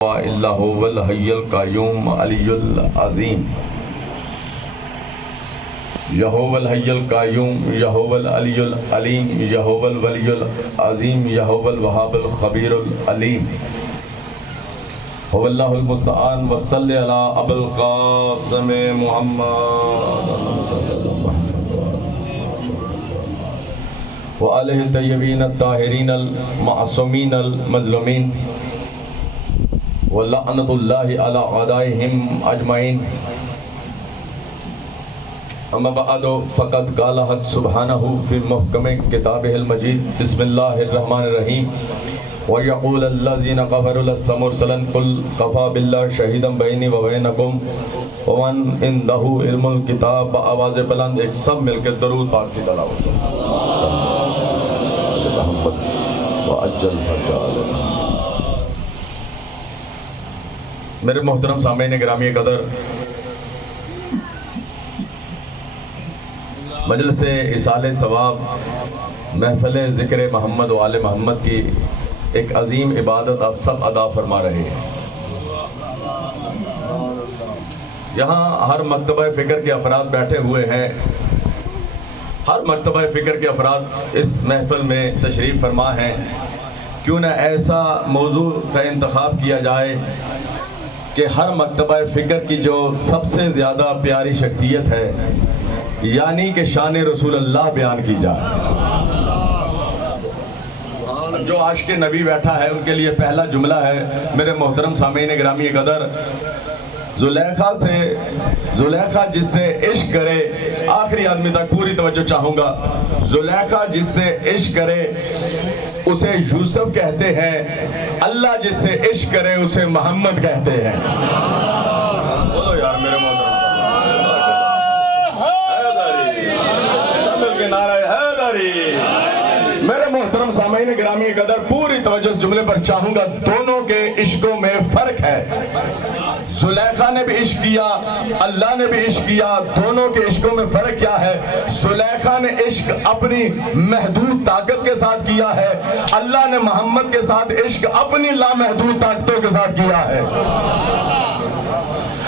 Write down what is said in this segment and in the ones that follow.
إلا هو الحي القيوم العلي العظيم يهو الحي القيوم يهو العلي العليم يهو الولي العظيم يهو الوهاب الخبير العليم هو الله المستعان وصل على أبي القاسم محمد وآله الطيبين الطاهرين المعصومين المظلومين وَلَعْنَةُ اللَّهِ عَلَىٰ أَعْدَائِهِمْ أَجْمَعِينَ أما بعد فقد قال حق سبحانه في محكم كتابه المجيد بسم الله الرحمن الرحيم ويقول الذين كفروا لست مرسلا قل كفى بالله شهيدا بيني وبينكم ومن عنده علم الكتاب آواز بلند ایک سب مل کے درود پاک کی تلاوت محمد وعجل فرجالنا. میرے محترم سامعین گرامی قدر، مجلس اصالِ ثواب محفل ذکر محمد و آل محمد کی ایک عظیم عبادت آپ سب ادا فرما رہے ہیں. یہاں ہر مکتبہ فکر کے افراد بیٹھے ہوئے ہیں. ہر مکتبہ فکر کے افراد اس محفل میں تشریف فرما ہیں. کیوں نہ ایسا موضوع کا انتخاب کیا جائے کہ ہر مکتبہ فکر کی جو سب سے زیادہ پیاری شخصیت ہے یعنی کہ شان رسول اللہ بیان کی جائے. جو عاشق نبی بیٹھا ہے ان کے لیے پہلا جملہ ہے میرے محترم سامعین گرامی قدر، زلیخا جس سے عشق کرے، آخری آدمی تک پوری توجہ چاہوں گا. زلیخا جس سے عشق کرے اسے یوسف کہتے ہیں، اللہ جس سے عشق کرے اسے محمد کہتے ہیں. بولو یار میرے میرے محترم سامعین گرامی قدر، پوری توجہ اس جملے پر چاہوں گا. دونوں کے عشقوں میں فرق ہے. زلیخا نے بھی عشق کیا، اللہ نے بھی عشق کیا. دونوں کے عشقوں میں فرق کیا ہے؟ زلیخا نے عشق اپنی محدود طاقت کے ساتھ کیا ہے، اللہ نے محمد کے ساتھ عشق اپنی لامحدود طاقتوں کے ساتھ کیا ہے.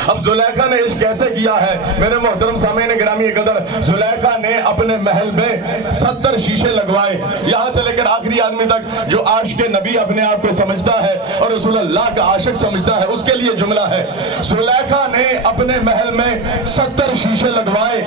اب زلیخا نے عشق کیسے کیا ہے میرے محترم سامعین گرامی قدر؟ زلیخا نے اپنے محل میں 70 شیشے لگوائے. یہاں سے لے کر آخری آدمی تک جو عاشق نبی اپنے آپ کو سمجھتا ہے اور رسول اللہ کا عاشق سمجھتا ہے اس کے لیے جملہ ہے. زلیخا نے اپنے محل میں 70 شیشے لگوائے.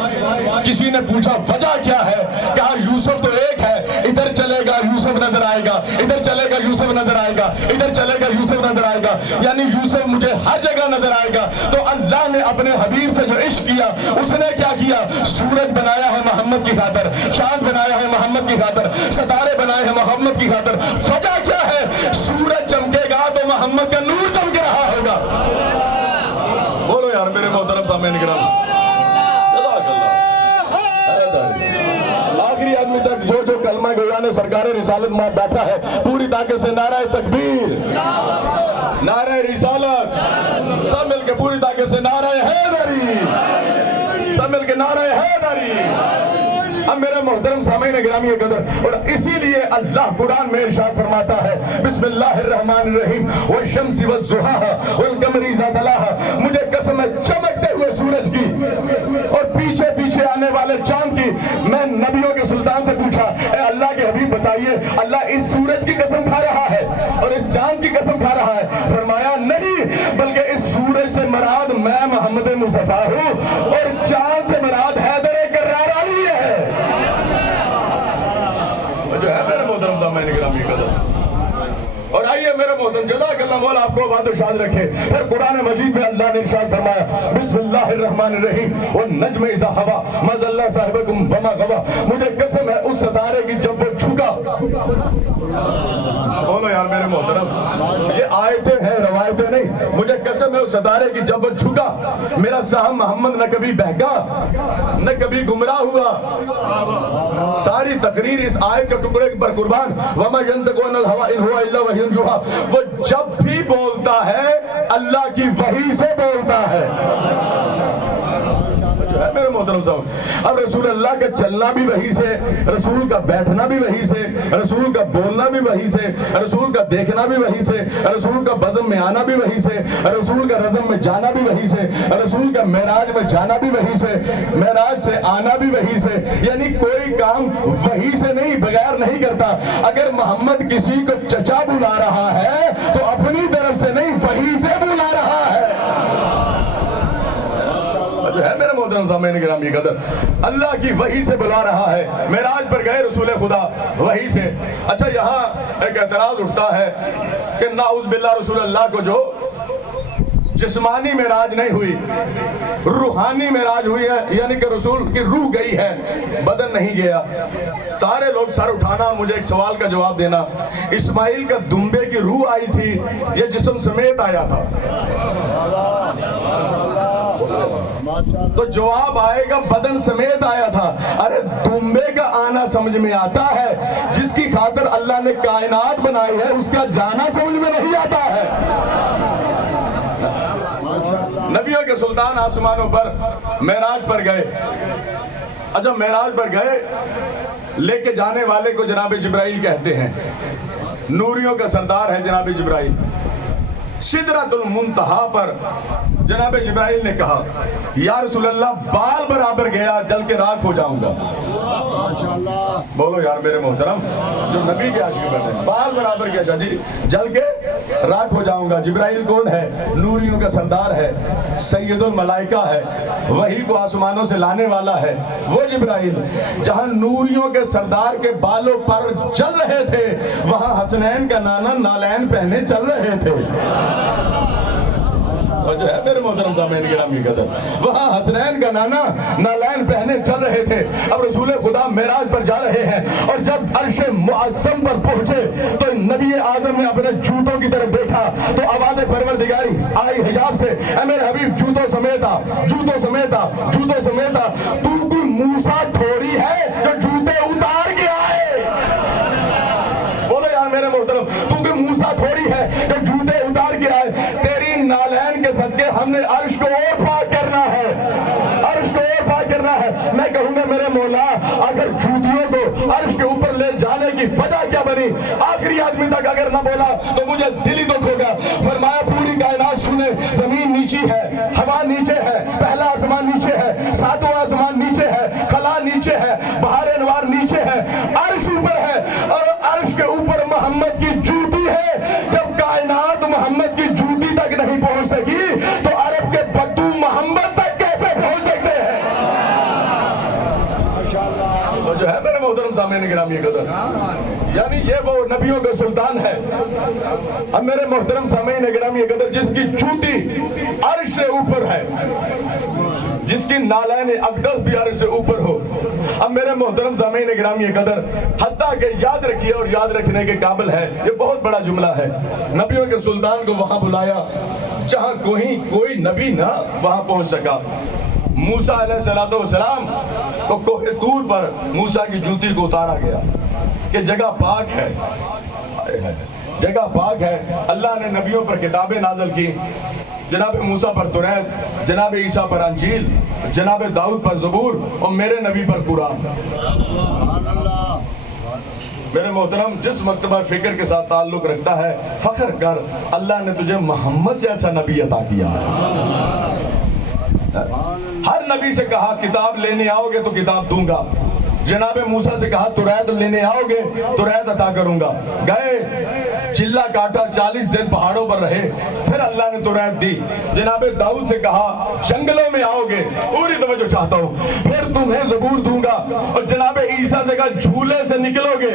کسی نے پوچھا وجہ کیا ہے؟ کہا یوسف تو ایک ہے، ادھر چلے گا یوسف نظر آئے گا، ادھر چلے گا یوسف نظر آئے گا، ادھر چلے گا یوسف نظر آئے گا، یعنی یوسف مجھے ہر جگہ نظر آئے گا. تو اللہ نے اپنے حبیب سے جو عشق کیا اس نے کیا کیا؟ سورج بنایا ہے محمد کی خاطر، چاند بنایا ہے محمد کی خاطر، ستارے بنائے ہیں محمد کی خاطر. وجہ کیا ہے؟ سورج چمکے گا تو محمد کا نور چمک رہا ہوگا. بولو یار میرے محترم سامعین کرام، آخری آدمی تک جو کلمہ گویان سرکار رسالت میں بیٹھا ہے پوری طاقت سے نعرہ تکبیر، نعرہ رسالت، سب مل کے پوری طاقت سے نعرہ حیدری، سب مل کے نعرہ حیدری. اب میرے محترم سامعین گرامی قدر، اور اسی لیے اللہ قرآن میں ارشاد فرماتا ہے بسم اللہ الرحمن الرحیم والشمس والضحاها والقمر اذا تلاها. مجھے قسم ہے چمکتے ہوئے سورج کی اور پیچھے پیچھے آنے والے چاند کی. میں نبیوں کے سلطان سے پوچھا اے اللہ کے حبیب بتائیے اللہ اس سورج کی قسم کھا رہا ہے اور اس چاند کی قسم کھا رہا ہے؟ فرمایا نہیں، بلکہ اس سورج سے مراد میں محمد مصطفیٰ ہوں اور چاند سے مراد حیدر کرار علی ہے. جو ہے میرے محترم سامعین گرامی قدر، اور آئیے میرے محترم جزاک اللہ مولا آپ کو بات و شاد رکھے. پھر قرآن مجید میں اللہ نے ارشاد فرمایا بسم اللہ الرحمن الرحیم والنجم اذا ہوا ما ضل صاحبکم وما غوا. مجھے قسم ہے اس ستارے کی جب وہ جھکا. بولو یار میرے محترم، یہ آیتیں ہیں روایتیں نہیں. مجھے قسم ہے اس ستارے کی جب وہ جھکا. میرا صاحب محمد نہ کبھی بہکا نہ کبھی گمراہ ہوا. ساری تقریر اس آیت کے ٹکڑے پر قربان. وما ينطق عن الهوى ان هو الا وحی یوحی. وہ جب بھی بولتا ہے اللہ کی وحی سے بولتا ہے. جو ہے میرے محترم صاحب، اب رسول اللہ کا چلنا بھی وہی سے، رسول کا بیٹھنا بھی وہی سے، رسول کا بولنا بھی وہی سے، رسول کا دیکھنا بھی وہی سے، رسول کا بزم میں آنا بھی وہی سے، رسول کا رزم میں جانا بھی وہی سے، رسول کا معراج میں جانا بھی وہی سے، معراج سے آنا بھی وہی سے، یعنی کوئی کام وہی سے نہیں، بغیر نہیں کرتا۔ اگر محمد کسی کو چچا بلا رہا ہے تو اپنی طرف سے نہیں، وہی سے بلا رہا ہے۔ جو ہے میرے محترم سامعین گرامی قدر، اللہ کی وحی سے بلا رہا ہے۔ معراج پر گئے رسول خدا وحی سے۔ اچھا یہاں ایک اعتراض اٹھتا ہے کہ نعوذ باللہ رسول اللہ کو جو جسمانی معراج نہیں ہوئی، روحانی معراج ہوئی ہے، یعنی کہ رسول کی روح گئی ہے، بدن نہیں گیا۔ سارے لوگ سر اٹھانا، مجھے ایک سوال کا جواب دینا، اسماعیل کا دمبے کی روح آئی تھی یہ جسم سمیت آیا تھا؟ تو جواب آئے گا بدن سمیت آیا تھا۔ ارے دمبے کا آنا سمجھ میں آتا ہے، جس کی خاطر اللہ نے کائنات بنائی ہے اس کا جانا سمجھ میں نہیں آتا ہے۔ نبیوں کے سلطان آسمانوں پر معراج پر گئے۔ اچھا معراج پر گئے، لے کے جانے والے کو جناب جبرائیل کہتے ہیں، نوریوں کا سردار ہے جناب جبرائیل۔ سدرۃ المنتہا پر جناب جبرائیل نے کہا یا رسول اللہ بال برابر گیا جل کے راکھ ہو جاؤں گا۔ بولو یار میرے محترم، جو نبی کے عاشق بنے، بال برابر گیا جی جل کے راکھ ہو جاؤں گا۔ جبرائیل کون ہے؟ نوریوں کا سردار ہے، سید الملائکہ ہے، وحی کو آسمانوں سے لانے والا ہے وہ جبرائیل۔ جہاں نوریوں کے سردار کے بالوں پر چل رہے تھے، وہاں حسنین کا نانا نالین پہنے چل رہے تھے۔ اور جو ہے میرے محترم سامعین گرامی قدر، وہاں حسنین کا نانا نالین پہنے چل رہے تھے۔ اب رسول خدا معراج پر جا رہے ہیں، اور جب عرش معظم پر پہنچے تو نبی اعظم نے اپنے جوتوں کی طرف دیکھا تو آواز پروردگاری آئی حجاب سے، اے میرے حبیب جوتوں سمیتا، جوتوں سمیتا، جوتوں سمیتا۔ تو کوئی موسیٰ تھوڑی ہے جو جوتے اتار کے آئے؟ بولو یار میرے محترم، تو کوئی موسیٰ تھوڑی ہے جو جوتے اتار کے آئے؟ تیری نالین کے صدقے ہم نے عرش کو اور پاک کرنا ہے، عرش کو اور پاک کرنا ہے۔ میں کہوں گا میرے مولا اگر جوتیوں کو عرش کے اوپر لے جانے کی وجہ کیا بنی، آخری آدمی تک اگر نہ بولا تو مجھے دل ہی دکھ ہوگا۔ فرمایا پوری کائنات سنے، زمین نیچی ہے، ہوا نیچے ہے، پہلا آسمان نیچے ہے، ساتواں آسمان نیچے ہے، خلا نیچے ہے، بہار انوار نیچے ہے، عرش اوپر ہے، اور عرش کے اوپر محمد کی جوتی ہے۔ جب کائنات محمد کی جوتی تک نہیں پہنچ سکی تو عرب کے بدو محمد تک کیسے پہنچ سکتے ہیں؟ جو ہے میرے محترم سامعین گرامی قدر، یعنی یہ وہ نبیوں کا سلطان ہے۔ اب میرے محترم سامعین گرامی قدر، جس کی جوتی عرش سے اوپر ہے، جس کی نالین اقدس بھی عرش سے اوپر ہو۔ اب میرے محترم سامعین گرامی قدر، حتیٰ کہ یاد رکھیے اور یاد رکھنے کے قابل ہے، یہ بہت بڑا جملہ ہے۔ نبیوں کے سلطان کو وہاں بلایا جہاں کوئی نبی نہ وہاں پہنچ سکا۔ موسیٰ علیہ السلام کو کوہ طور پر موسیٰ کی جوتی کو اتارا گیا کہ جگہ پاک ہے، جگہ پاک ہے۔ اللہ نے نبیوں پر کتابیں نازل کی، جناب موسیٰ پر توریت، جناب عیسیٰ پر انجیل، جناب داؤد پر زبور، اور میرے نبی پر قرآن۔ میرے محترم، جس مکتبہ فکر کے ساتھ تعلق رکھتا ہے فخر کر، اللہ نے تجھے محمد جیسا نبی عطا کیا ہے۔ ہر نبی سے کہا کتاب لینے آؤ گے تو کتاب دوں گا۔ جناب موسیٰ سے کہا توریت لینے آؤ گے توریت عطا کروں گا۔ گئے، چلا کاٹا، 40 دن پہاڑوں پر رہے، پھر اللہ نے توریت دی۔ جناب داؤد سے کہا جنگلوں میں آؤ گے، پوری توجہ چاہتا ہوں، پھر تمہیں زبور دوں گا۔ اور جناب عیسیٰ سے کہا جھولے سے نکلو گے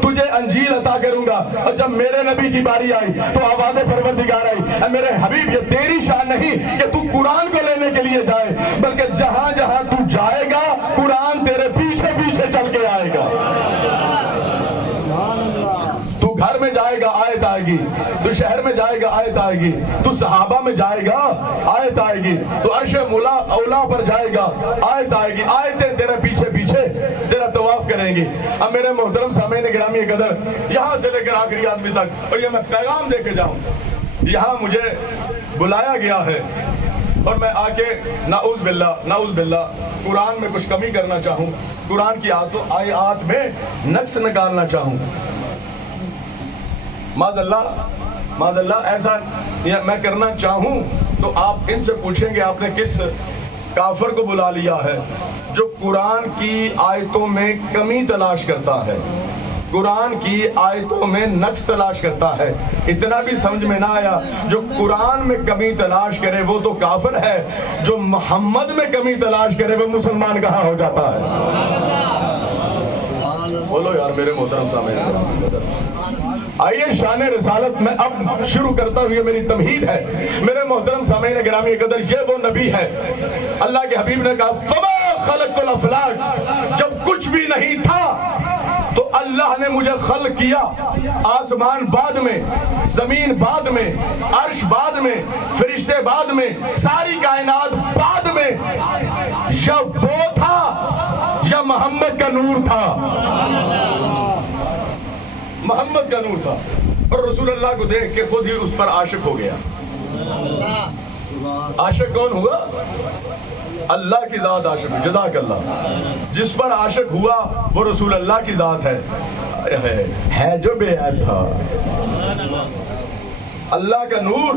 تجھے انجیل عطا کروں گا۔ اور جب میرے نبی کی باری آئی تو آواز پروردگار آئی، اے میرے حبیب یہ تیری شان نہیں کہ تو قرآن کو لینے کے لیے جائے، بلکہ جہاں جہاں تو جائے گا قرآن تیرے پیچھے پیچھے چل کے آئے گا۔ تو گھر میں جائے گا آیت آئے گی، تو شہر میں جائے گا آیت آئے گی، تو صحابہ میں جائے گا آیت آئے گی، تو عرش اولا پر جائے گا آیت آئے گی۔ آیتیں تیرے پیچھے پیچھے تیرا طواف کریں گی۔ اب میرے محترم سامعین گرامی قدر، یہاں سے لے کر آخری آدمی تک، اور یہ میں پیغام دے کے جاؤں، یہاں مجھے بلایا گیا ہے اور میں آ کے نعوذ باللہ قرآن میں کچھ کمی کرنا چاہوں، قرآن کی آیات میں نقص نکالنا چاہوں، معاذ اللہ ایسا میں کرنا چاہوں تو آپ ان سے پوچھیں گے آپ نے کس کافر کو بلا لیا ہے جو قرآن کی آیتوں میں کمی تلاش کرتا ہے، قرآن کی آیتوں میں نقص تلاش کرتا ہے۔ اتنا بھی سمجھ میں نہ آیا، جو قرآن میں کمی تلاش کرے وہ تو کافر ہے، جو محمد میں کمی تلاش کرے وہ مسلمان کہاں ہو جاتا ہے؟ بولو یار میرے محترم سامعین۔ آئیے شان رسالت میں اب شروع کرتا ہوں، یہ میری تمہید ہے میرے محترم سامعین گرامی قدر۔ یہ وہ نبی ہے، اللہ کے حبیب نے کہا فما خلقت الافلاک، جب کچھ بھی نہیں تھا تو اللہ نے مجھے خلق کیا، آسمان بعد میں، زمین بعد میں، عرش بعد میں، فرشتے بعد میں، ساری کائنات بعد میں، یا وہ تھا یا محمد کا نور تھا، محمد کا نور تھا، اور رسول اللہ کو دیکھ کے خود ہی اس پر عاشق ہو گیا۔ عاشق کون ہوا؟ اللہ کی ذات عاشق، جزاک اللہ۔ جس پر عاشق ہوا وہ رسول اللہ کی ذات ہے جو بے عیب تھا۔ اللہ کا نور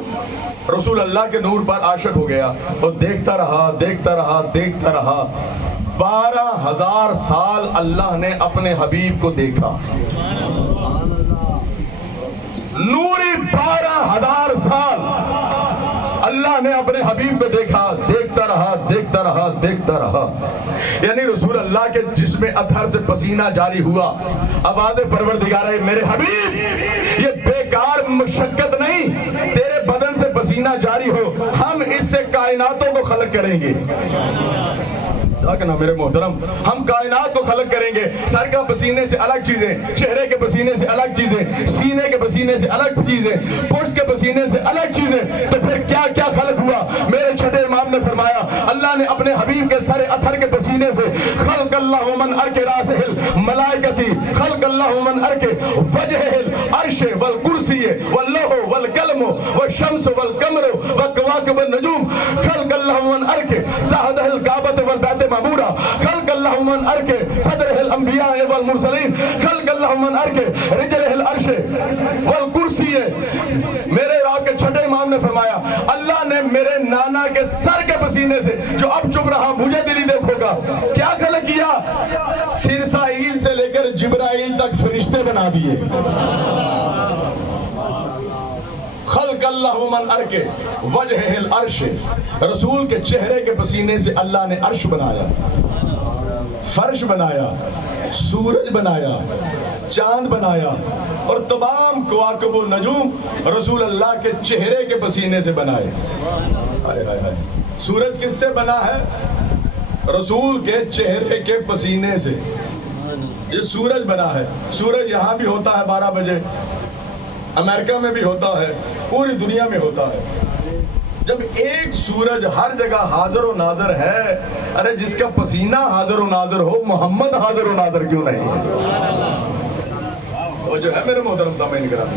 رسول اللہ کے نور پر عاشق ہو گیا، اور دیکھتا رہا 12,000 سال اللہ نے اپنے حبیب کو دیکھا، نوری 12,000 سال اللہ نے اپنے حبیب کو دیکھا، دیکھتا رہا، یعنی رسول اللہ کے جسم اطہر سے پسینہ جاری ہوا، آواز پروردگار ہے میرے حبیب یہ بیکار مشقت نہیں، تیرے بدن سے پسینہ جاری ہو، ہم اس سے کائناتوں کو خلق کریں گے۔ میرے محترم ہم کائنات کو خلق کریں گے، سر کا پسینے سے الگ چیزیں، چہرے کے پسینے سے الگ چیزیں، سینے کے پسینے سے الگ چیزیں، پشت کے پسینے سے الگ چیزیں، تو پھر کیا کیا خلق ہوا؟ میرے چھٹے امام نے فرمایا اللہ نے اپنے حبیب کے سر اطہر کے پسینے سے خلق اللہ من ارک راسہ الملائکتی، خلق اللہ من ارک وجہ العرش والکرسی واللوح والقلم والشمس والقمر والکواکب النجوم، خلق اللہ من ارک زہدہ الکعبۃ والبیت معمورہ، خلق اللہ من ارک صدرہ الانبیاء والمرسلین، خلق اللہ من ارک رجلہ العرش والکرسی۔ میرے آپ کے چھٹے امام نے فرمایا اللہ نے میرے نانا کے سر کے پسینے سے، جو اب چپ رہا مجھے دلی دیکھو گا، کیا خلق کیا؟ سرسائیل سے لے کر جبرائیل تک فرشتے بنا دیے۔ خلق اللہ من ارک وجہ العرش، رسول کے چہرے کے پسینے سے اللہ نے عرش بنایا، فرش بنایا، سورج بنایا، چاند بنایا، اور تمام کواکب و نجوم رسول اللہ کے چہرے کے پسینے سے بنائے۔ سورج کس سے بنا ہے؟ رسول کے چہرے کے پسینے سے یہ سورج بنا ہے۔ سورج یہاں بھی ہوتا ہے 12 بجے، امریکہ میں بھی ہوتا ہے، پوری دنیا میں ہوتا ہے۔ جب ایک سورج ہر جگہ حاضر و ناظر ہے، ارے جس کا پسینہ حاضر و ناظر ہو، محمد حاضر و ناظر کیوں نہیں؟ وہ جو ہے میرے محترم سامعین کرام،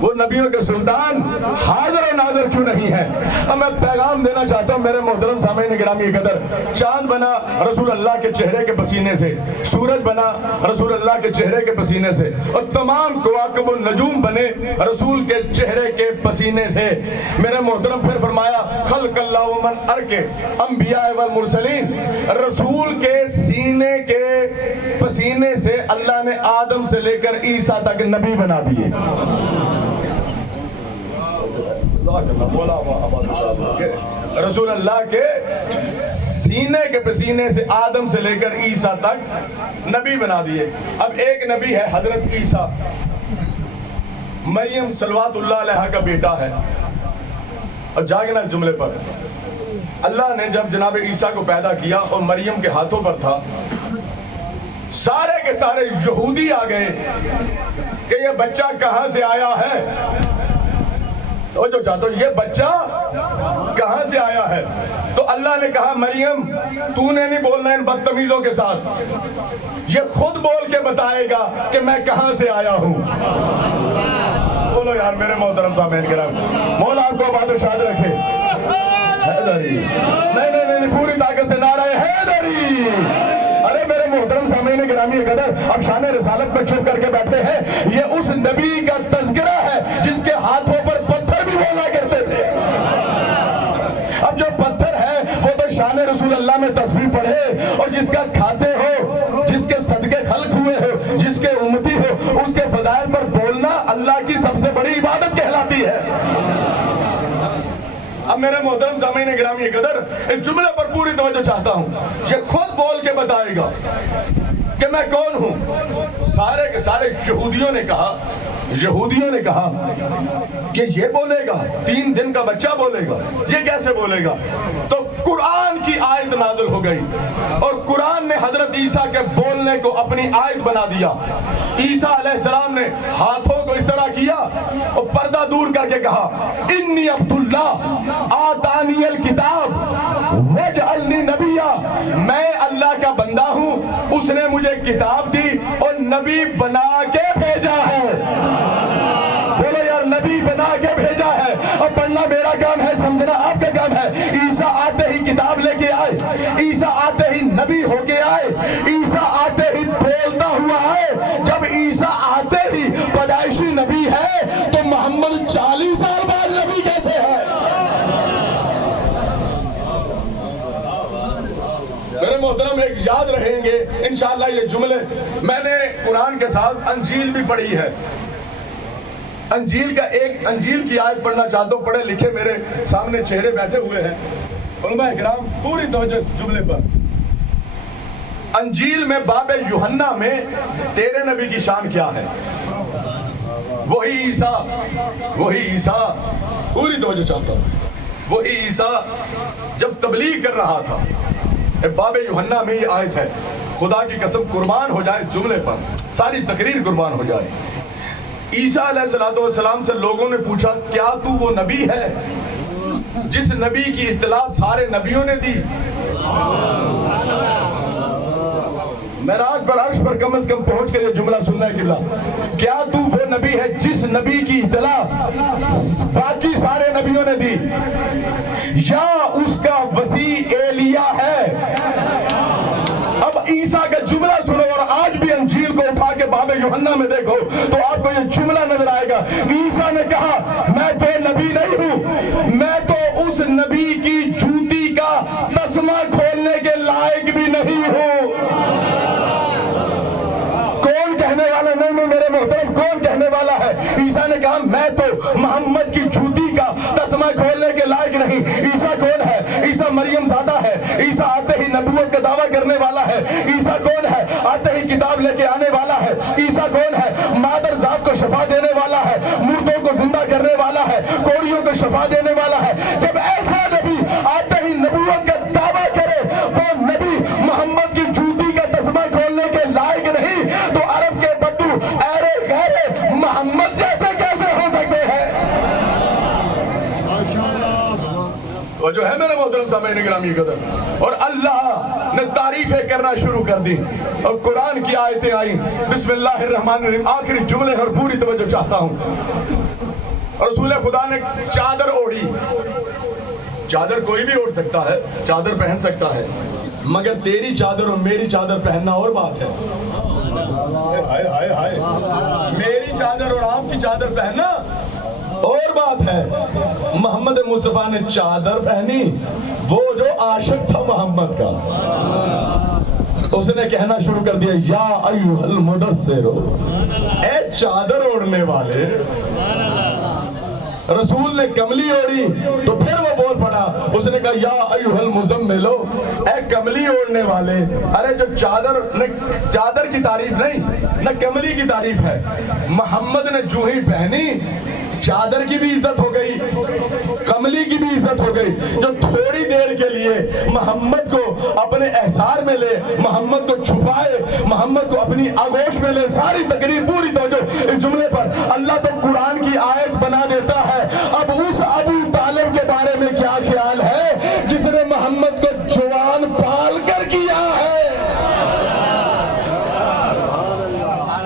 وہ نبیوں کے سلطان حاضر و ناظر کیوں نہیں ہے؟ اب میں پیغام دینا چاہتا ہوں میرے محترم سامعین گرامی قدر، چاند بنا رسول اللہ کے چہرے کے پسینے سے، سورج بنا رسول اللہ کے چہرے کے پسینے سے، اور تمام کواکب النجوم بنے رسول کے چہرے کے پسینے سے۔ میرے محترم پھر فرمایا خلق اللہ من ارک انبیاء والمرسلین، رسول کے سینے کے پسینے سے اللہ نے آدم سے لے کر عیسیٰ تک نبی بنا دیے۔ رسول اللہ کے سینے کے پسینے سے آدم سے لے کر عیسیٰ تک نبی بنا دیے۔ اب ایک نبی ہے حضرت عیسیٰ، مریم صلوات اللہ علیہ کا بیٹا ہے۔ اور جاگنا اس جملے پر، اللہ نے جب جناب عیسیٰ کو پیدا کیا اور مریم کے ہاتھوں پر تھا، سارے کے سارے یہودی آ گئے کہ یہ بچہ کہاں سے آیا ہے؟ تو جو چاہتا ہوں یہ بچہ کہاں سے آیا ہے؟ تو اللہ نے کہا مریم تو نے نہیں بولنا ان بدتمیزوں کے ساتھ، یہ خود بول کے بتائے گا کہ میں کہاں سے آیا ہوں۔ بولو یار میرے محترم سامعین کرام، مولا آپ کو آباد و شاد رکھے۔ حیدری، نہیں پوری طاقت سے نعرہ حیدری۔ ارے میرے محترم سامعین گرامی قدر، اب شان رسالت میں چھپ کر کے بیٹھے ہیں، یہ اس نبی کا تذکرہ ہے جس کے ہاتھوں پر پتھر بھی بولا کرتے تھے۔ اب جو پتھر ہے وہ تو شان رسول اللہ میں تسبیح پڑھے، اور جس کا کھاتے ہو، جس کے صدقے خلق ہوئے ہو، جس کے امتی ہو، اس کے فضائل پر بولنا اللہ کی سب سے بڑی عبادت کہلاتی ہے۔ اب میرے محترم سامعین گرامی قدر، اس جملے پر پوری توجہ چاہتا ہوں۔ یہ خود بول کے بتائے گا کہ میں کون ہوں۔ سارے کے سارے یہودیوں نے کہا کہ یہ بولے گا، 3 دن کا بچہ بولے گا، یہ کیسے بولے گا؟ تو قرآن کی آیت نازل ہو گئی، اور قرآن نے حضرت عیسیٰ کے بولنے کو اپنی آیت بنا دیا۔ عیسیٰ علیہ السلام نے ہاتھوں کو اس طرح کیا اور پردہ دور کر کے کہا، انی عبداللہ آتانی الکتاب وجعلنی نبیا، میں اللہ کا بندہ ہوں، اس نے مجھے کتاب دی اور نبی بنا کے بھیجا ہے۔ بولو یار، نبی بنا کے بھیجا ہے۔ اب پڑھنا میرا کام ہے، سمجھنا آپ کا کام ہے۔ عیسیٰ آتے ہی کتاب لے کے آئے، عیسیٰ آتے ہی نبی ہو کے آئے، عیسیٰ آتے ہی بولتا ہوا آئے۔ جب عیسیٰ آتے ہی پیدائشی نبی ہے تو محمد 40 سال بعد نبی کیسے ہے؟ میرے محترم ایک یاد رہیں گے انشاءاللہ یہ جملے، میں نے قرآن کے ساتھ انجیل بھی پڑھی ہے۔ انجیل کی آیت پڑھنا چاہتا ہوں، پڑھے لکھے میرے سامنے چہرے بیٹھے ہوئے ہیں، علماء کرام پوری توجہ اس جملے پر۔ انجیل میں باب یوحنا میں تیرے نبی کی شان کیا ہے؟ وہی عیسیٰ، پوری توجہ چاہتا ہوں، وہی عیسیٰ جب تبلیغ کر رہا تھا، باب یوحنا میں یہ آیت ہے، خدا کی قسم قربان ہو جائے اس جملے پر، ساری تقریر قربان ہو جائے۔ عیسیٰ علیہ السلام سے لوگوں نے پوچھا، کیا تو وہ نبی ہے جس نبی کی اطلاع سارے نبیوں نے دی؟ معراج پر عرش پر کم از کم پہنچ کر یہ جملہ سننا ہے قبلہ، کیا تو وہ نبی ہے جس نبی کی اطلاع باقی سارے نبیوں نے دی، یا اس کا وسیع ایلیا ہے؟ اب عیسیٰ کا جملہ سنو، اور آج بھی انجیل کو اٹھا کے باب یوحنا میں دیکھو تو آپ کو یہ جملہ نظر آئے گا۔ عیسیٰ نے کہا، میں وہ نبی نہیں ہوں، میں تو اس نبی کی جوتی کا تسمہ کھولنے کے لائق بھی نہیں ہوں۔ کون کہنے والا؟ نہیں میرے محترم، کون کہنے والا ہے؟ عیسیٰ نے کہا، میں تو محمد کی جوتی کا تسمہ کھولنے کے لائق نہیں۔ عیسیٰ کون ہے؟ عیسیٰ مریم زادہ ہے، عیسیٰ آتے ہی نبوت کا دعویٰ کرنے والا ہے۔ عیسیٰ کون ہے؟ آتے ہی کتاب لے کے آنے والا ہے۔ عیسیٰ کون ہے؟ مادر ذات کو شفا دینے والا ہے، مردوں کو زندہ کرنے والا ہے، کوڑیوں کو شفا دینے والا ہے۔ جب ایسا نبی آتے ہی نبوت کا دعویٰ کرے، وہ نبی محمد کی جوتی کا تسمہ کھولنے کے لائق نہیں، تو عرب کے بدو ایرے غیرے محمد جیسے کیسے ہو سکتے ہیں؟ وہ جو ہے میرے محترم سامعین گرامی قدر، اور اللہ نے تعریفیں کرنا شروع کر دی اور قرآن کی آیتیں آئیں۔ بسم اللہ الرحمن الرحیم، آخری جملے اور پوری توجہ چاہتا ہوں۔ رسول خدا نے چادر اوڑھی، چادر کوئی بھی اوڑھ سکتا ہے، چادر پہن سکتا ہے، مگر تیری چادر اور میری چادر پہننا اور بات ہے۔ میری چادر اور آپ کی چادر پہننا اور بات ہے۔ محمد مصطفیٰ نے چادر پہنی، وہ جو عاشق تھا محمد کا، اس نے کہنا شروع کر دیا، یا ایھا المدثر، اے چادر اوڑھنے والے۔ رسول نے کملی اوڑھی تو پھر وہ بول پڑا، اس نے کہا، یا ایھا المزمل، اے کملی اوڑھنے والے۔ ارے جو چادر کی تعریف نہیں، نہ کملی کی تعریف ہے۔ محمد نے جو ہی پہنی، چادر کی بھی عزت ہو گئی، کملی کی بھی عزت ہو گئی۔ جو تھوڑی دیر کے لیے محمد کو اپنے احسار میں لے، محمد کو چھپائے، محمد کو اپنی آغوش میں لے، ساری تقریر پوری توجہ اس جملے پر۔ اللہ تو قرآن کی آیت بنا دیتا ہے۔ اب اس ابو طالب کے بارے میں کیا خیال ہے جس نے محمد کو جوان پال کر کیا ہے،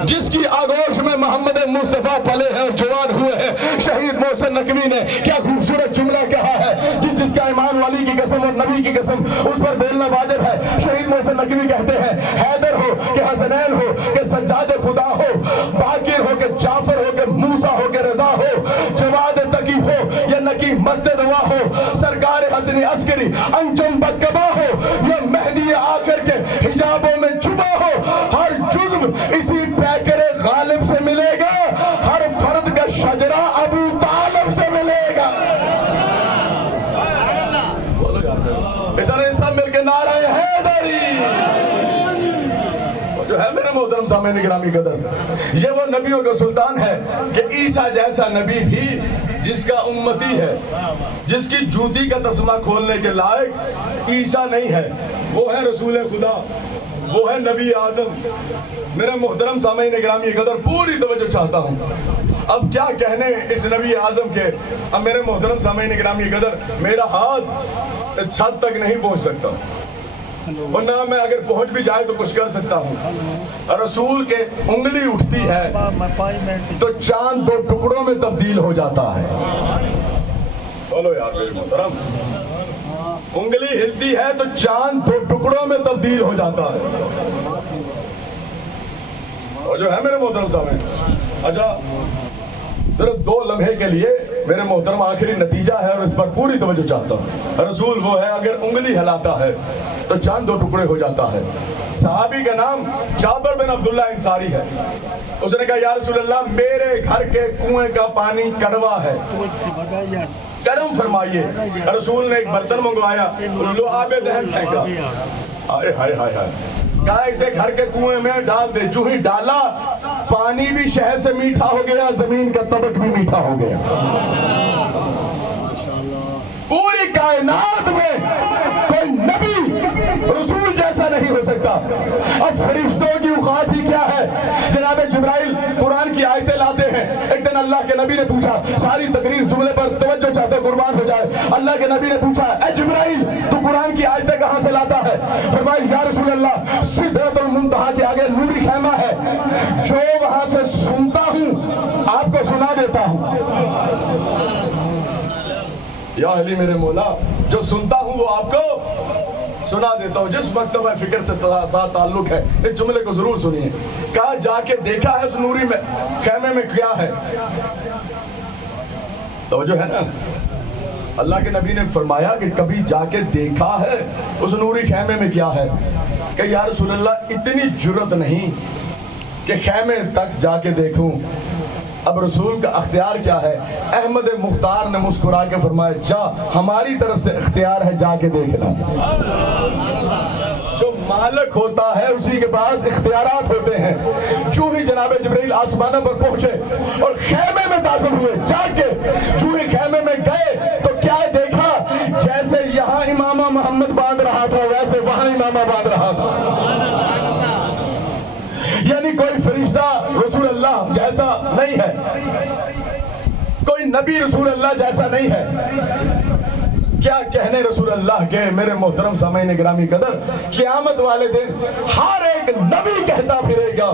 جس کی آغوش میں محمد مصطفیٰ پلے ہیں، جوان ہوئے ہیں، شہید محسن نقوی نے کیا خوبصورت جملہ کہا ہے، جس کا ایمان والی کی قسم اور نبی کی قسم اس پر بولنا واجب ہے۔ شہید محسن نقوی کہتے ہیں حیدر ہو کہ حسنین ہو کہ سجاد خدا ہو، باقر ہو کہ جعفر ہو کہ موسیٰ ہو کہ رضا ہو، جواد تقی ہو یا نکی مسجد دوا ہو، سرکار حسن عسکری انجم بدکبا ہو یا مہدی آخر کے حجابوں میں چھپا ہو، ہر جزو اسی پیکر غالب سے ملے گا، ہر فرد کا شجرہ ابو طالب سے ملے گا۔ اس طرح سب مل کے نعرہ حیدری جو ہے میرے محترم سامعین گرامی قدر، یہ وہ نبیوں کا سلطان ہے کہ عیسیٰ جیسا نبی بھی جس کا امتی ہے، جس کی جوتی کا تسمہ کھولنے کے لائق عیسیٰ نہیں ہے، وہ ہے رسول خدا، وہ ہے نبی اعظم۔ میرے محترم سامعین گرامی قدر پوری توجہ چاہتا ہوں، اب کیا کہنے اس نبی اعظم کے۔ اب میرے محترم سامعین گرامی قدر میرا ہاتھ چھت تک نہیں پہنچ سکتا، ورنہ میں اگر پہنچ بھی جائے تو کچھ کر سکتا ہوں۔ رسول کے انگلی اٹھتی ہے تو چاند دو ٹکڑوں میں تبدیل ہو جاتا ہے۔ بولو یار میرے محترم، انگلی ہلتی ہے تو چاند دو ٹکڑوں میں تبدیل ہو جاتا ہے، اور جو ہے میرے محترم صاحب اچھا صرف 2 لمحے کے لیے میرے محترم آخری نتیجہ ہے اور اس پر پوری توجہ چاہتا ہوں۔ رسول وہ ہے اگر انگلی ہلاتا ہے تو چاند 2 ٹکڑے ہو جاتا ہے۔ صحابی کا نام جابر بن عبداللہ انصاری ہے۔ اس نے کہا یا رسول اللہ میرے گھر کے کنویں کا پانی کڑوا ہے، کرم فرمائیے۔ رسول نے ایک برتن منگوایا، لو آب دہن پھینکا، ہائے ہائے ہائے ہائے، کہا اسے گھر کے کنویں میں ڈال دے۔ جو ہی ڈالا پانی بھی شہد سے میٹھا ہو گیا، زمین کا طبق بھی میٹھا ہو گیا۔ پوری کائنات میں کوئی نبی رسول جیسا نہیں ہو سکتا۔ اب فرشتوں کی اوقات ہی کیا ہے، جناب جبرائیل قرآن کی آیتیں لاتے ہیں۔ ایک دن اللہ کے نبی نے پوچھا، ساری تقریر جملے پر توجہ چاہتے قربان ہو جائے، اللہ کے نبی نے پوچھا اے جبرائیل تو قرآن کی آیتیں کہاں سے لاتا ہے؟ فرمایا یا رسول اللہ سدرۃ المنتہا کے آگے نوری خیمہ ہے، جو وہاں سے سنتا ہوں آپ کو سنا دیتا ہوں۔ یا علی میرے مولا، جو سنتا ہوں وہ آپ کو سنا دیتا ہوں۔ جس مکتبہ فکر سے تعلق ہے اس جملے کو ضرور سنیے۔ کہا جا کے دیکھا ہے اس نوری میں خیمے میں کیا ہے؟ توجہ ہے نا، اللہ کے نبی نے فرمایا کہ کبھی جا کے دیکھا ہے اس نوری خیمے میں کیا ہے؟ کہ یا رسول اللہ اتنی جرت نہیں کہ خیمے تک جا کے دیکھوں۔ اب رسول کا اختیار کیا ہے؟ احمد مختار نے مسکرا کے فرمایا جا، ہماری طرف سے اختیار ہے، جا کے دیکھنا۔ جو مالک ہوتا ہے اسی کے پاس اختیارات ہوتے ہیں۔ جو ہی جناب جبرائیل آسمانوں پر پہنچے اور خیمے میں داخل ہوئے، جا کے جو ہی خیمے میں گئے تو کیا دیکھا؟ جیسے یہاں امامہ محمد باندھ رہا تھا ویسے وہاں امامہ باندھ رہا تھا۔ یعنی کوئی فرشتہ رسول اللہ جیسا نہیں ہے، کوئی نبی رسول اللہ جیسا نہیں ہے۔ کیا کہنے رسول اللہ کے میرے محترم سامعین گرامی قدر، قیامت والے دن ہر ایک نبی کہتا پھرے گا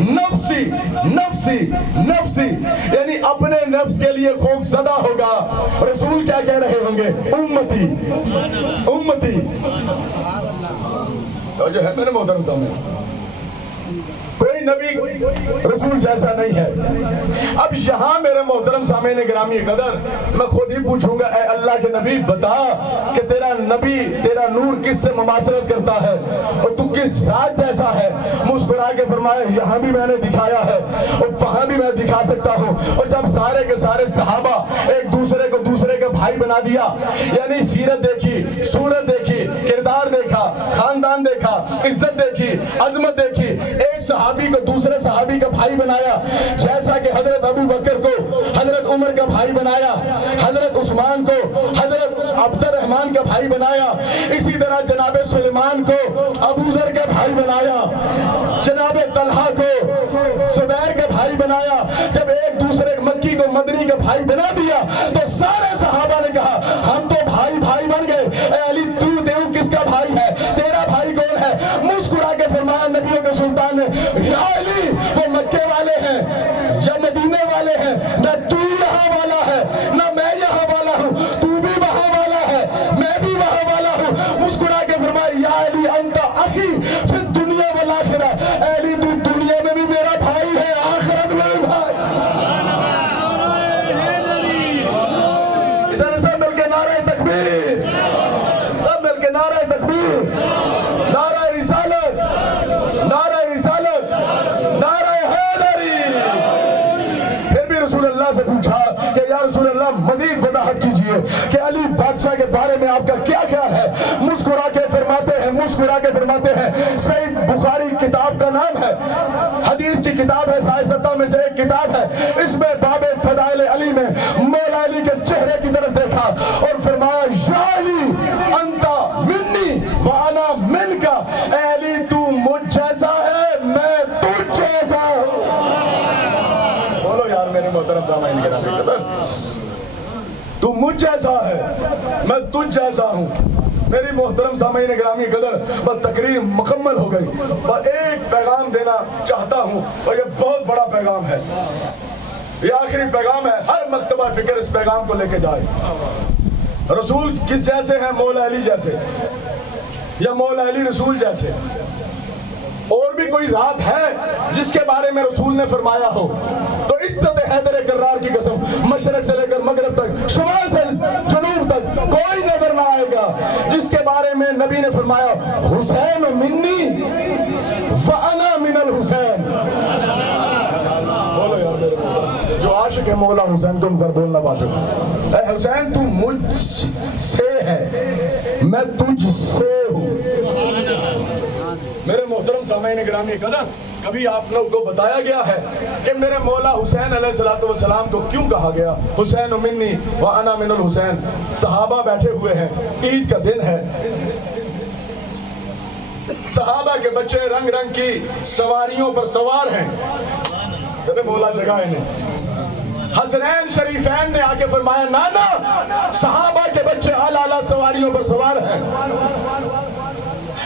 نفسی نفسی نفسی، یعنی اپنے نفس کے لیے خوف زدہ ہوگا۔ رسول کیا کہہ رہے ہوں گے؟ امتی امتی۔ تو جو ہے میرے محترم سامعین، کوئی نبی رسول جیسا نہیں ہے۔ اب یہاں میرے محترم سامعین گرامی قدر میں خود ہی پوچھوں گا اے اللہ کے نبی بتا کہ تیرا نبی تیرا نور کس سے مماثلت کرتا ہے اور تو کس ذات جیسا ہے؟ مسکرا کے فرمایا یہاں بھی میں نے دکھایا ہے اور وہاں بھی میں دکھا سکتا ہوں۔ اور جب سارے کے سارے صحابہ ایک دوسرے کو دوسرے کا بھائی بنا دیا، یعنی سیرت دیکھی، صورت دیکھی، کردار دیکھا، خاندان دیکھا، عزت دیکھی، عظمت دیکھی، ایک صحابی کو دوسرے صحابی کا بھائی بنایا، جیسا کہ حضرت ابو بکر کو حضرت عمر کا بھائی بنایا، حضرت عثمان کو حضرت عبد الرحمن کا بھائی بنایا، اسی طرح جناب سلیمان کو ابو ذر کا بھائی بنایا، جناب طلحہ کو زبیر کا بھائی بنایا۔ جب ایک دوسرے مکی کو مدنی کا بھائی بنا دیا تو سارے صحابہ نے کہا ہم تو بھائی بھائی بن گئے، اے علی تو دیو کس کا بھائی ہے؟ تیرا بھائی کون ہے؟ مسکرا کے فرمایا نبیوں کے سلطان نے یا علی وہ مکے والے ہیں یا مدینے والے ہیں، نہ تو یہاں والا ہے سب مل کے نعرہ تکبیر، سب مل کے نعرہ تکبیر، نعرہ رسالت، نعرہ رسالت، نعرہ حیدری۔ پھر بھی رسول اللہ سے پوچھا کہ یا رسول اللہ مزید وضاحت کیجئے کہ علی بادشاہ کے بارے میں آپ کا کیا خیال ہے؟ مسکرا کے فرماتے ہیں صحیح بخاری کتاب کا نام ہے، حدیث کی کتاب ہے، سائے میں سے ایک کتاب ہے، اس میں باب فضائل علی میں مولا علی کے چہرے کی طرف دیکھا اور فرمایا یا علی انتا منی وانا من کا، اے علی تو مجھ جیسا ہے میں تجھ جیسا ہوں۔ بولو یار میرے محترم سامعین گرامی قدر، تو مجھ جیسا ہے میں تجھ جیسا ہوں۔ میری محترم سامعین گرامی قدر، بس تقریر مکمل ہو گئی، بس ایک پیغام دینا چاہتا ہوں اور یہ بہت بڑا پیغام ہے، یہ آخری پیغام ہے۔ ہر مکتبہ فکر اس پیغام کو لے کے جائے۔ رسول کس جیسے ہیں؟ مولا علی جیسے، یا مولا علی رسول جیسے؟ اور بھی کوئی ذات ہے جس کے بارے میں رسول نے فرمایا ہو؟ تو عزت حیدر کرار کی قسم، مشرق سے لے کر مغرب تک، شمال سے جنوب تک کوئی نظر نہ آئے گا جس کے بارے میں نبی نے فرمایا حسین منی وانا من الحسین۔ بولو یار میرے جو عاشق ہے مولا حسین، تم پر بولنا باتیں، اے حسین تو مجھ سے ہے میں تجھ سے ہوں۔ میرے محترم سامعین گرامی قدر، کبھی آپ لوگ کو بتایا گیا ہے کہ میرے مولا حسین علیہ السلام کو کیوں کہا گیا حسین منی وانا من الحسین؟ صحابہ بیٹھے ہوئے ہیں، عید کا دن ہے، صحابہ کے بچے رنگ رنگ کی سواریوں پر سوار ہیں، کہتے مولا جگہ انہیں۔ حسنین شریفین نے آ کے فرمایا نانا صحابہ کے بچے اعلیٰ اعلیٰ سواریوں پر سوار ہیں،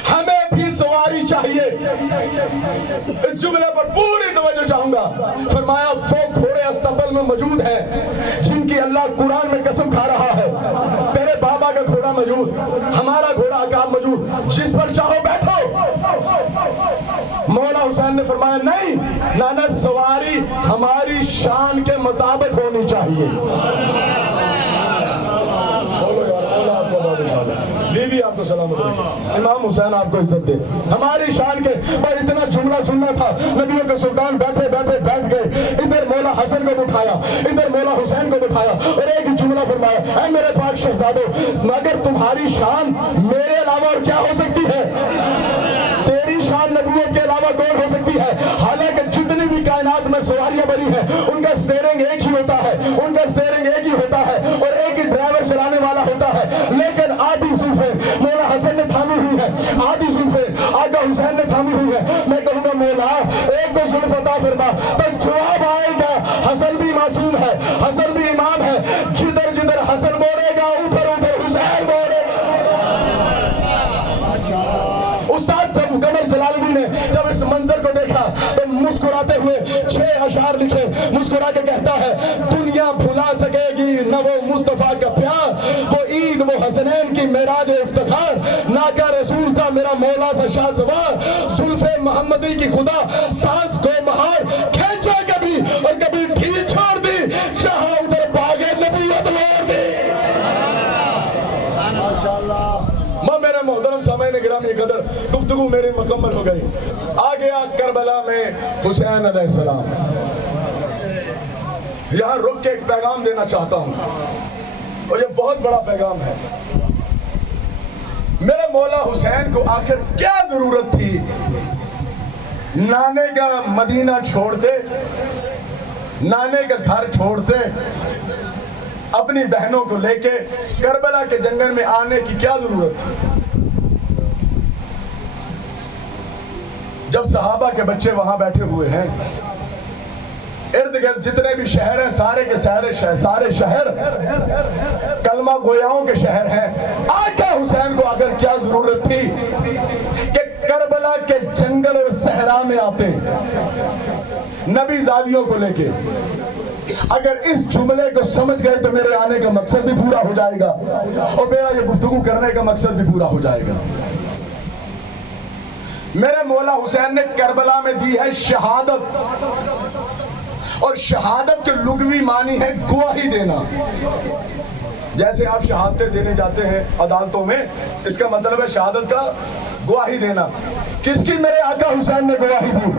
ہمیں بھی سواری چاہیے۔ اس جملے پر پوری توجہ چاہوں گا۔ فرمایا وہ گھوڑے استقبل میں موجود ہیں جن کی اللہ قرآن میں قسم کھا رہا ہے، تیرے بابا کا گھوڑا موجود، ہمارا گھوڑا عقاب موجود، جس پر چاہو بیٹھو۔ مولا حسین نے فرمایا نہیں نانا، سواری ہماری شان کے مطابق ہونی چاہیے۔ بیوی آپ کو سلامت رکھے، امام حسین آپ کو عزت دے، ہماری شان کے۔ اور اتنا جملہ سننا تھا، نبیوں کے سلطان بیٹھ گئے، ادھر مولا حسن کو بٹھایا، ادھر مولا حسین کو بٹھایا اور ایک جملہ فرمایا اے میرے پاک شہزادو، مگر تمہاری شان میرے علاوہ اور کیا ہو سکتی ہے؟ تیری شان نبوت کے علاوہ کون ہو سکتی ہے؟ حالانکہ جتنی بھی کائنات میں سواریاں بنی ہیں ان کا اسٹیئرنگ ایک ہی ہوتا ہے، ان کا اسٹیئرنگ ایک ہی ہوتا ہے اور ایک ہی ڈرائیور چلانے والا ہوتا ہے، لیکن آدھی زلفیں مولا حسن نے تھامی ہوئی ہے، آدھی زلفیں آقا حسین نے تھامی ہوئی ہے۔ میں کہوں گا مولا ایک دو زلف عطا فرما، تو جواب آئے گا حسن بھی معصوم ہے، حسن بھی امام ہے، جدھر جدھر حسن موڑے گا ادھر ادھر حسین موڑے گا۔ استاد جب قمر جلالوی نے جب اس منظر کو دیکھا تو مسکراتے ہوئے 6 اشعار لکھے، مسکرا کے کہتا ہے دنیا بھلا سکے گی نہ وہ مصطفیٰ کا پیار، وہ عید وہ حسنین کی معراج افتخار، ناکا رسول تھا میرا مولا تھا شاہ سوار، زلف محمدی کی خدا سانس کو مہار، کھینچا کبھی اور کبھی ڈھیل چھوڑ دی، جہاں ادھر باغے نبوت موڑ دی۔ میرے محترم سامعین گرامی قدر، گفتگو میری مکمل ہو گئی، آ گیا کربلا میں حسین علیہ السلام۔ یہاں رک کے ایک پیغام دینا چاہتا ہوں اور یہ بہت بڑا پیغام ہے۔ میرے مولا حسین کو آخر کیا ضرورت تھی نانے کا مدینہ چھوڑتے، نانے کا گھر چھوڑتے، اپنی بہنوں کو لے کے کربلا کے جنگل میں آنے کی کیا ضرورت تھی؟ جب صحابہ کے بچے وہاں بیٹھے ہوئے ہیں، ارد گرد جتنے بھی شہر ہیں سارے کے سارے شہر کلمہ گویاؤں کے شہر ہیں، آقا حسین کو اگر کیا ضرورت تھی کہ کربلا کے جنگل اور صحرا میں آتے نبی زادیوں کو لے کے؟ اگر اس جملے کو سمجھ گئے تو میرے آنے کا مقصد بھی پورا ہو جائے گا اور میرا یہ گفتگو کرنے کا مقصد بھی پورا ہو جائے گا۔ میرے مولا حسین نے کربلا میں دی ہے شہادت، اور شہادت کے لغوی معنی ہے گواہی دینا۔ جیسے آپ شہادتیں دینے جاتے ہیں عدالتوں میں، اس کا مطلب ہے شہادت کا گواہی دینا. کس کی؟ میرے آقا حسین نے گواہی دی.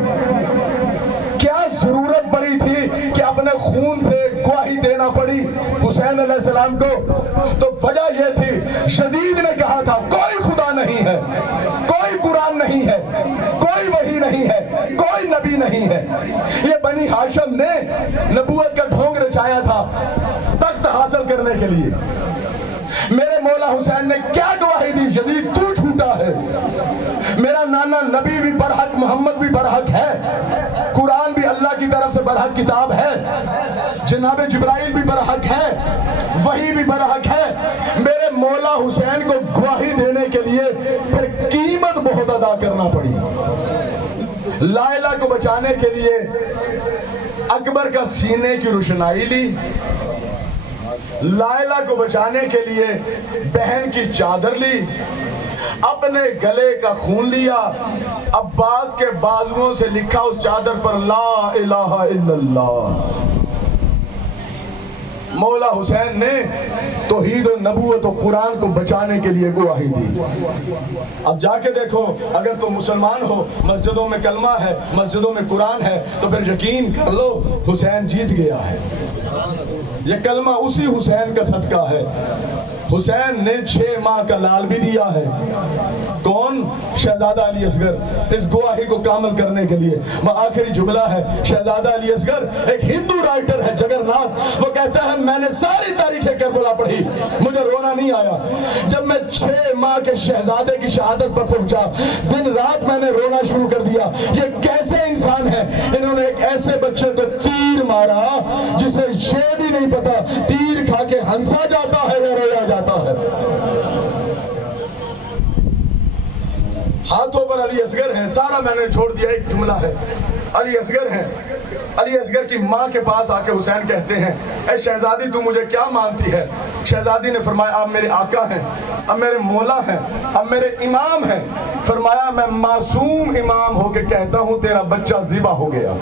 کیا ضرورت پڑی تھی کہ اپنے خون سے گواہی دینا پڑی حسین علیہ السلام کو؟ تو وجہ یہ تھی، یزید نے کہا تھا کوئی خدا نہیں ہے، کوئی قرآن نہیں ہے، کوئی وحی نہیں ہے، کوئی نبی نہیں ہے. یہ بنی ہاشم نے نبوت کا ڈھونگ رچایا تھا تخت حاصل کرنے کے لیے. میرے مولا حسین نے کیا گواہی دی؟ یزید تو جھوٹا ہے، میرا نانا نبی بھی برحق، محمد بھی برحق ہے، قرآن بھی اللہ کی طرف سے برحق کتاب ہے، جناب جبرائیل بھی برحق ہے، وحی بھی برحق ہے. میرے مولا حسین کو گواہی دینے کے لیے پھر قیمت بہت ادا کرنا پڑی. لائلہ کو بچانے کے لیے اکبر کا سینے کی روشنائی لی، لائلہ کو بچانے کے لیے بہن کی چادر لی، اپنے گلے کا خون لیا، عباس کے بازوؤں سے لکھا اس چادر پر لا الہ الا اللہ. مولا حسین نے توحید و نبوت و قرآن کو بچانے کے لیے گواہی دی. اب جا کے دیکھو، اگر تو مسلمان ہو، مسجدوں میں کلمہ ہے، مسجدوں میں قرآن ہے، تو پھر یقین کر لو حسین جیت گیا ہے. یہ کلمہ اسی حسین کا صدقہ ہے. حسین نے 6 ماہ کا لال بھی دیا ہے. کون؟ شہزادہ علی اصغر. اس گواہی کو کامل کرنے کے لیے وہ آخری جملہ ہے. شہزادہ علی اصغر ایک ہندو رائٹر ہے جگر ناتھ، وہ کہتا ہے میں نے ساری تاریخ کربلا پڑھی، مجھے رونا نہیں آیا. جب میں 6 ماہ کے شہزادے کی شہادت پر پہنچا، دن رات میں نے رونا شروع کر دیا. یہ کیسے انسان ہے؟ انہوں نے ایک ایسے بچے کو تیر مارا جسے یہ بھی نہیں پتا تیر کھا کے ہنسا جاتا ہے یا رویا جاتا ہے. ہاتھوں پر علی اصغر ہیں. سارا میں نے چھوڑ دیا، ایک جملہ ہے. علی اصغر ہیں. علی اصغر کی ماں کے پاس آ کے حسین کہتے ہیں اے شہزادی تو مجھے کیا مانتی ہے؟ شہزادی نے فرمایا آپ میرے آقا ہیں، اب میرے مولا ہیں، اب میرے امام ہیں. فرمایا میں معصوم امام ہو کے کہتا ہوں تیرا بچہ ذبح ہو گیا.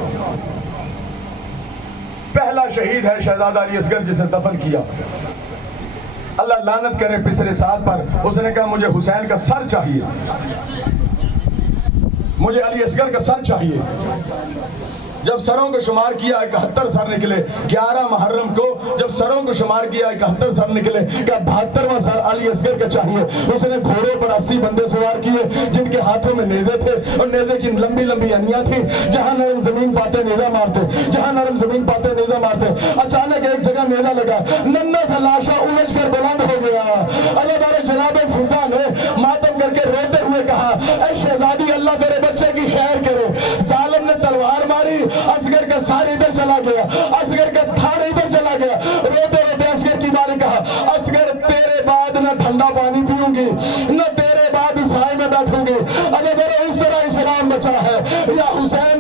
پہلا شہید ہے شہزادہ علی اصغر جسے دفن کیا. اللہ لعنت کرے پسر سعد پر. اس نے کہا مجھے حسین کا سر چاہیے، مجھے علی اصغر کا سر چاہیے. جب سروں کو شمار کیا 71 سر نکلے. 11 محرم کو جب سروں کو شمار کیا 71 سر نکلے. کہ 72واں سر علی اصغر کا چاہیے. اس نے گھوڑے پر 80 بندے سوار کیے جن کے ہاتھوں میں نیزے تھے اور نیزے کی لمبی لمبی انیاں تھیں. جہاں نرم زمین پاتے نیزہ مارتے، جہاں نرم زمین پاتے نیزہ مارتے. اچانک ایک جگہ نیزہ لگا، ننھا سا لاشا الجھ کر بلند ہو گیا. اللہ تعالی جناب فضا نے ماتم کر کے روتے ہوئے کہا اے شہزادی اللہ تیرے بچے کی خیر کرے. ظالم نے تلوار ماری، اصغر کا سار ادھر چلا گیا، اصغر کا تھار ادھر چلا گیا. روتے روتے اصغر کی ماں نے کہا اصغر تیرے بعد نہ ٹھنڈا پانی پیوں گی، نہ تیرے بعد سائے میں بیٹھوں گی. اللہ تعالیٰ اس طرح اسلام بچا ہے. یا حسین